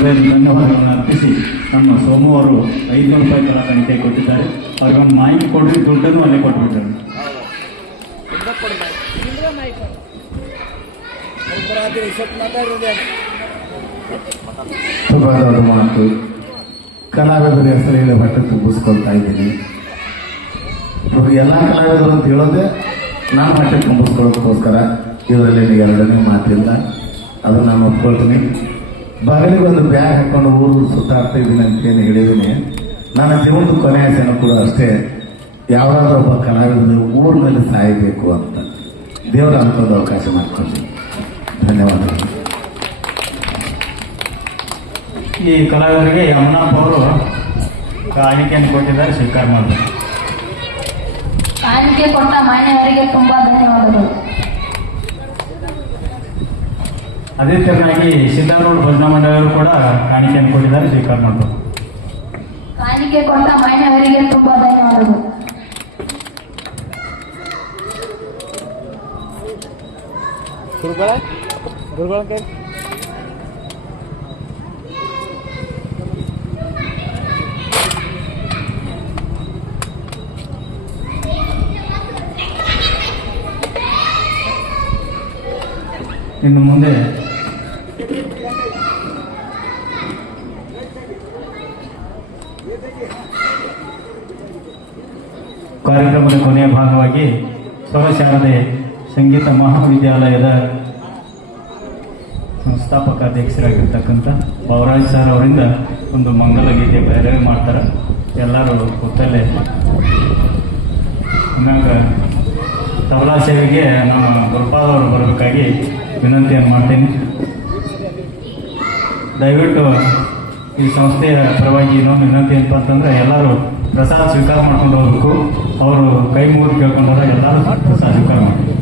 ಹೃದಯದ ಧನ್ಯವಾದಗಳನ್ನು ಅರ್ಪಿಸಿ ನಮ್ಮ ಸೋಮು ಅವರು ಐದುನೂರು ರೂಪಾಯಿ ತರ ಕಣಿಕೆ ಕೊಟ್ಟಿದ್ದಾರೆ. ಅವ್ರಿಗೆ ಒಂದು ಮಾಹಿತಿ ಕೊಡ್ರಿ, ದುಡ್ಡನ್ನು ಅಲ್ಲೇ ತುಂಬ ದೊಡ್ಡ ಮಾತು. ಕಲಾವಿದರ ಹೆಸರು ಹೊಟ್ಟೆ ತುಂಬಿಸ್ಕೊಳ್ತಾ ಇದ್ದೀನಿ. ಇವರು ಎಲ್ಲ ಕಲಾವಿದರು ಅಂತ ಹೇಳೋದೇ ನಾನು ಬಟ್ಟೆ ತುಂಬಿಸ್ಕೊಳ್ಳೋದಕ್ಕೋಸ್ಕರ. ಇದರಲ್ಲಿ ಎರಡನೇ ಮಾತಿಲ್ಲ. ಅದು ನಾನು ಒಪ್ಕೊಳ್ತೀನಿ. ಬಗಲಿಗೆ ಒಂದು ಬ್ಯಾಗ್ ಹಾಕೊಂಡು ಊರು ಸುತ್ತಾಡ್ತಾ ಇದ್ದೀನಿ ಅಂತ ಏನು ಹೇಳಿದ್ದೀನಿ. ನನ್ನ ಜೀವನದ ಕೊನೆಯ ಜನ ಕೂಡ ಅಷ್ಟೇ. ಯಾವ್ದಾದ್ರು ಒಬ್ಬ ಕಲಾವಿದ ಊರ ಮೇಲೆ ಸಾಯಬೇಕು ಅಂತ. ದೇವರ ಅಂಥದ್ದು ಅವಕಾಶ ಮಾಡ್ಕೊಳ್ತೀನಿ. ಧನ್ಯವಾದಗಳು. ಈ ಕಲಾವಿದರಿಗೆ ಯಮುನಪ್ಪ ಅವರು ಕಾಣಿಕೆಯನ್ನು ಕೊಟ್ಟಿದ್ದಾರೆ ಸ್ವೀಕಾರ ಮಾಡಬೇಕು. ಕಾಣಿಕೆ ಕೊಟ್ಟ ಮಾನ್ಯವರಿಗೆ ತುಂಬಾ ಧನ್ಯವಾದಗಳು. ಅದೇ ತರನಾಗಿ ಸಿದ್ದಾರೂಢ ಭಜನಾ ಮಂಡಳಿಯವರು ಕೂಡ ಕಾಣಿಕೆಯನ್ನು ಕೊಟ್ಟಿದ್ದಾರೆ ಸ್ವೀಕಾರ ಮಾಡಬಹುದು ಕಾಣಿಕೆ ಕೊಟ್ಟ ಮಾನ್ಯವರಿಗೆ ತುಂಬಾ ಧನ್ಯವಾದಗಳು. ಗುರುಗಳ ಗುರುಗಳ ಇನ್ನು ಮುಂದೆ ಕಾರ್ಯಕ್ರಮದ ಕೊನೆಯ ಭಾಗವಾಗಿ ಸ್ವರಶಾರದೆ ಸಂಗೀತ ಮಹಾವಿದ್ಯಾಲಯದ ಸಂಸ್ಥಾಪಕ ಅಧ್ಯಕ್ಷರಾಗಿರ್ತಕ್ಕಂಥ ಬಾವರಾಜ್ ಸರ್ ಅವರಿಂದ ಒಂದು ಮಂಗಲ ಗೀತೆ ಬೇರೆ ಮಾಡ್ತಾರೆ. ಎಲ್ಲರೂ ಕೂತಲ್ಲೇ ಆಮ್ಯಾಗ ತಬಲಾ ಸೇವೆಗೆ ನಾನು ಗುರುಪಾದವರು ಬರಬೇಕಾಗಿ ವಿನಂತಿಯನ್ನು ಮಾಡ್ತೀನಿ. ದಯವಿಟ್ಟು ಈ ಸಂಸ್ಥೆಯ ಪರವಾಗಿ ಇನ್ನೊಂದು ವಿನಂತಿ ಏನಪ್ಪ ಅಂತಂದ್ರೆ ಎಲ್ಲರೂ ಪ್ರಸಾದ ಸ್ವೀಕಾರ ಮಾಡ್ಕೊಂಡು ಹೋಗ್ಬೇಕು. ಅವರು ಕೈ ಮುಗಿದು ಕೇಳ್ಕೊಂಡಾಗ ಎಲ್ಲರೂ ಪ್ರಸಾದ ಸ್ವೀಕಾರ ಮಾಡಬೇಕು.